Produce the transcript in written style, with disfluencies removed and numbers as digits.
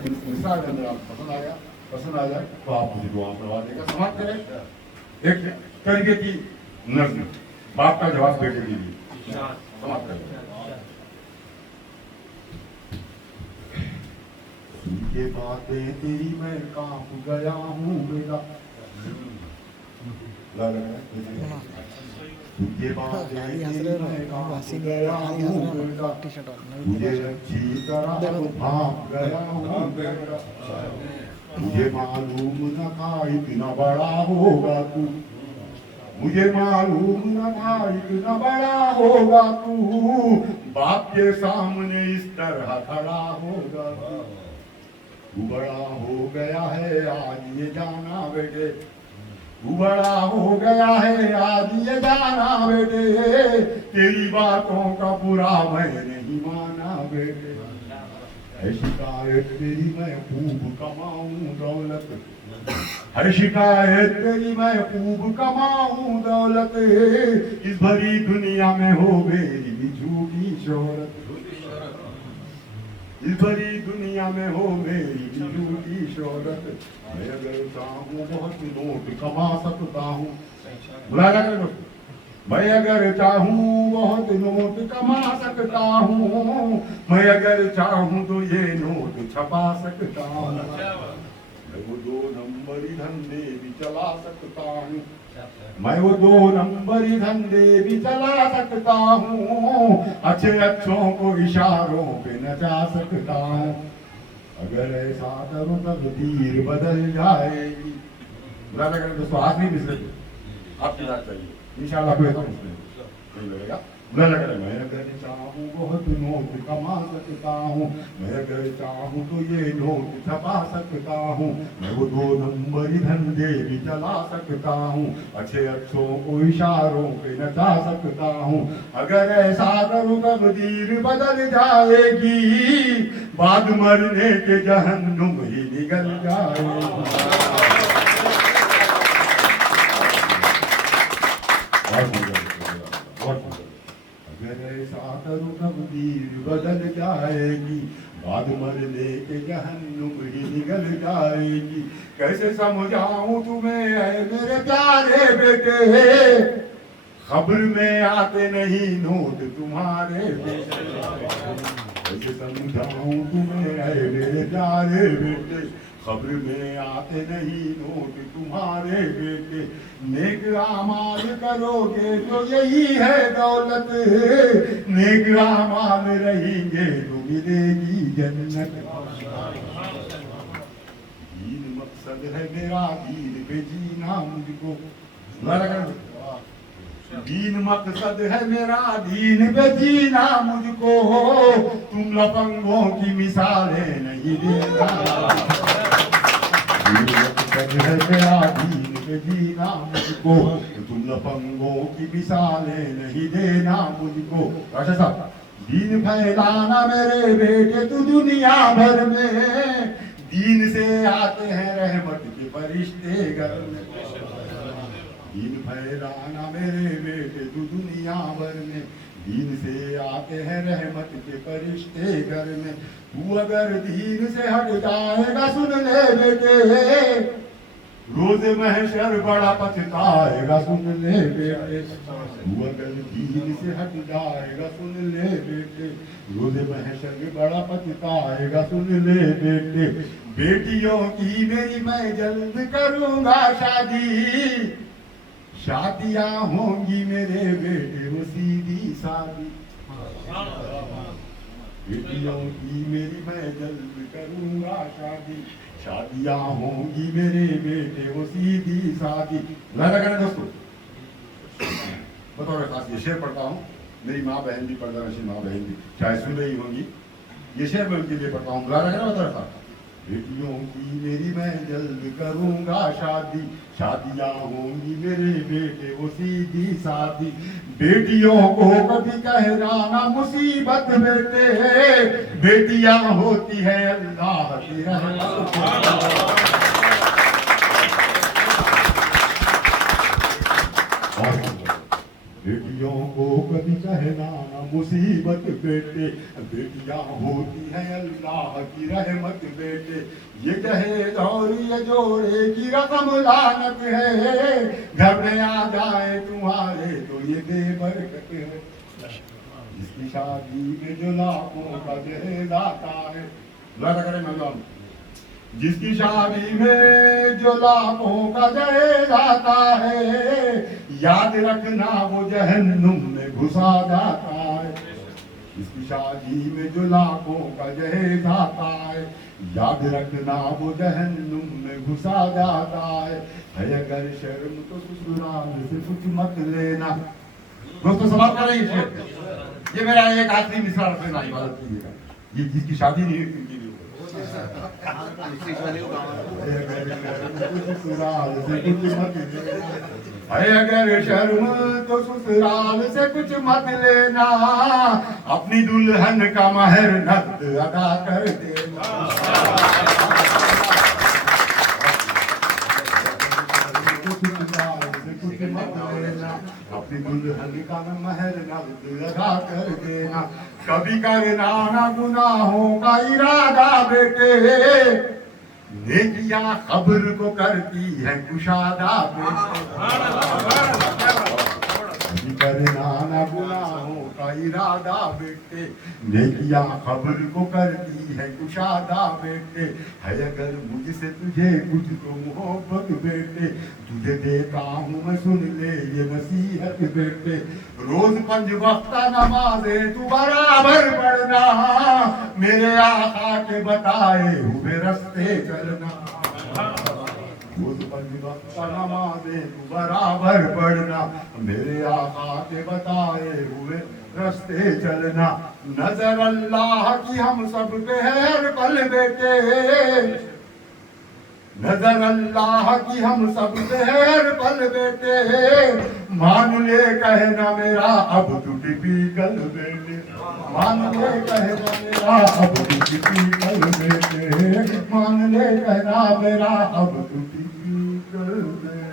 दूसरा अगर आपको पसंद आ जाए तो आप मुझे दुआ करवा देगा। समाप्त करें। एक तरीके की नज्म, बाप का जवाब बेटे के लिए। समाप्त करें। ये बातें तेरी मैं कांप गया हूँ बेटा, तुझे बातें तेरी मैं कांप गया हूँ बेटा, तुझे अच्छी तरह भाप गया हूँ बेटा, मुझे मालूम न था इतना बड़ा होगा तू, मुझे मालूम न था इतना बड़ा होगा तू, बाप के सामने इस तरह खड़ा होगा तू बड़ा हो गया है आज ये जाना बेटे, तू बड़ा हो गया है आज ये जाना बेटे, तेरी बातों का बुरा मैं नहीं माना बेटे, है शिकायत तेरी मैं खूब कमाऊं दौलत, है शिकायत तेरी मैं खूब कमाऊं दौलत, इस भरी दुनिया में हो मेरी भी झूठी शोहरत, इस भरी दुनिया में हो मेरी भी झूठी शोहरत, मैं अगर चाहूं बहुत नोट कमा सकता हूँ, बुला कर दोस्तों, मैं अगर चाहूं बहुत नोट कमा सकता हूँ, मैं अगर चाहूं तो ये नोट छपा सकता हूँ, मैं वो 2 नंबरी धंधे भी चला सकता हूँ, मैं वो 2 नंबरी धंधे भी चला सकता हूँ, अच्छे अच्छों को इशारों पे नचा सकता हूँ, अगर ऐसा करूं तकदीर बदल जाएगी। बुला कर दोस्तों, हाथ नहीं मिस आपकी बात चाहिए इंशाल्लाह, कोई ऐसा नहीं लगेगा। बुला कर मैं अगर चाहूं बहुत नोट कमा सकता हूँ, मैं अगर चाहूं तो ये नोट छपा सकता हूँ, मैं वो 2 नंबरी धंधे भी चला सकता हूँ, अच्छे अच्छों को इशारों पे नचा सकता हूँ, अगर ऐसा करूं तकदीर बदल जाएगी, बाद मरने के जहन्नुम ही निकल जाएगी। अगर ऐसा करूं तकदीर बदल जाएगी, बाद मरने के जहन्नुम ही निकल जाएगी, कैसे समझाऊं तुम्हें है मेरे प्यारे बेटे, खबर में आते नहीं नोट तुम्हारे बेटे, कैसे समझाऊं तुम्हें है मेरे प्यारे बेटे, खबर में आते नहीं नोट तुम्हारे बेटे, नेक आमाल करोगे तो यही है दौलत, नेक आमाल रहेंगे तो मिलेगी जन्नत, दीन मकसद है मेरा दीन पे जीना मुझको, दीन मकसद है मेरा दीन पे जीना मुझको, तुम लफंगों की मिसालें नहीं देना, दीन मकसद है मेरा दीन पे जीना मुझको, तुम लफंगों की मिसालें नहीं देना मुझको। राशा साहब, दीन फैलाना मेरे बेटे तू दुनिया भर में, दीन से आते हैं रहमत के फरिश्ते घर में, दीन फैलाना मेरे बेटे तू दुनिया भर में, दीन से आते हैं रहमत के फरिश्ते घर में, तू अगर दीन से हट जाएगा सुन ले बेटे, रोज महशर बड़ा पछताएगा सुन ले बेटे, तू अगर दीन से हट जाएगा सुन ले बेटे, रोज महशर बड़ा पछताएगा सुन ले बेटे, बेटियों की मेरी मैं जल्द करूंगा शादी, शादियां होंगी मेरे बेटे वो सीधी सादी, बेटियों की मेरी मैं जल्द करूंगा शादी, शादियां होंगी मेरे बेटे वो सीधी सादी। लगा दोस्तों, बताओ खास ये शेर पढ़ता हूँ, मेरी माँ बहन भी पर्दा नशीन माँ बहन भी चाहे सुन रही होंगी, ये शेर मैं उनके लिए पढ़ता हूँ। बता बेटियों की मेरी मैं जल्द करूंगा शादी, शादियां होंगी मेरे बेटे वो सीधी सादी, बेटियों को कभी कहराना मुसीबत बेटे, बेटियां होती है अल्लाह की रहमत, बेटियों को कभी कहराना मुसीबत बेटे, बेटियां होती हैं अल्लाह की रहमत बेटे, ये जहेज और ये जोड़े की रकम लानत है, घर में आ जाए तुम्हारे तो ये बेबरकत है। जिसकी शादी में जो लाखों का जहेज आता है, लगा करें मौलाना, जिसकी शादी में जो लाखों का जहेज आता है, याद रखना वो जहन्नुम में घुसा जाता है। जिसकी शादी में जो लाखों का जहेज आता है, याद रखना वो जहन्नुम में घुसा जाता है अगर शर्म तो ससुराल से कुछ मत लेना। दोस्तों सवाल कर रही है, ये मेरा एक आखिरी मिसरा रख लेना, इबादत कीजिएगा, ये जिसकी शादी नहीं हुई उनके लिए अगर शर्म तो ससुराल से कुछ मत लेना, अपनी दुल्हन का महर नकद अदा कर देना। अपनी दुल्हन का महर नकद अदा कर देना। कभी करना ना गुनाहों का इरादा बेटे, नेकियां खबर को करती है कुशादा बेटे। कभी करना ना गुनाहों का इरादा बेटे, नेकियां खबर को करती है कुशादा बेटे। है अगर मुझसे तुझे कुछ तो मोहब्बत बेटे, तुझे देता हूँ मैं सुन ले ये नसीहत बेटे। रोज 5 वक्त नमाज़े तू बराबर पढ़ना, मेरे आका के बताए हुए रास्ते चलना। रोज 5 वक्त नमाज़े तू बराबर पढ़ना, मेरे आका के बताए हुए रास्ते चलना। नजर अल्लाह की हम सब पे है हर पल बेटे, नजर अल्लाह की हम सब पे है हर पल बेटे। मान ले कहना मेरा अब तू टिपिकल बेटे, मान ले कहना मेरा अब तू टिपिकल बेटे, मान ले कहना मेरा अब तू टिपिकल बेटे।